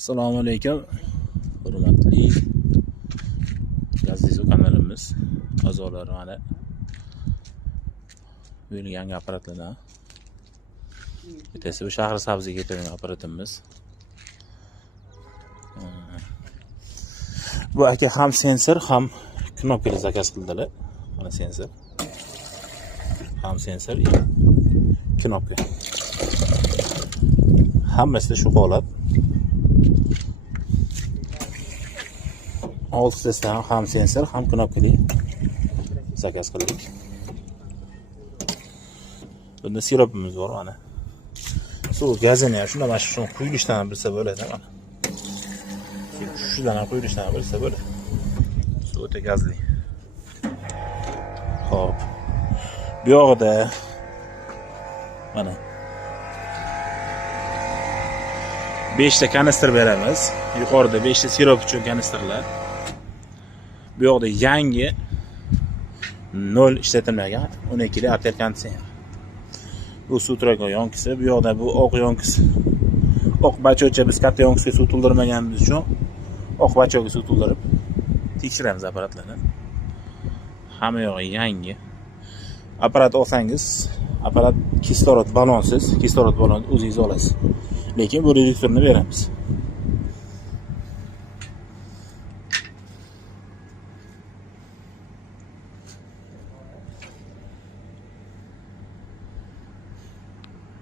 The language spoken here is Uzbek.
Assalomu alaykum. Hurmatli Gazizo kanalimiz a'zolari, mana bu yil yangi apparatlardan bittasi bu Shahrisabzga keltirgan apparatimiz. Bu aka ham sensor, ham knopkali zakaz qildilar. Mana sensor. Ham sensor, knopka. Hammasida shu holat. 6 testdan ham sensor, ham knopkali zakaz qildik. Bunda siropimiz bor mana. Suv gazini ham shunda mana shu quyilishdan bilsa bo'ladi mana. Shundan ham quyilishdan bilsa bo'ladi. Suv o'ta gazli. Xo'p. Bu yoqda mana 5 ta kanister beramiz. Yuqorida 5 ta sirop uchun kanisterlar. Bu yoqda yangi 0 ishlatilmagan 12 li artel konditsioner. Bu suv turadigan yonkisi, bu yoqda bu oq yonkisi. Oq bachocha, biz katta yonkisiga suv to'ldirmaganimiz uchun oq bachoga suv to'ldirib tekshiramiz apparatlarni. Hamma yog'i yangi. Apparat olsangiz, apparat kislorod balonsiz, kislorod balon o'zingiz olasiz. Lekin bu reduktorni beramiz.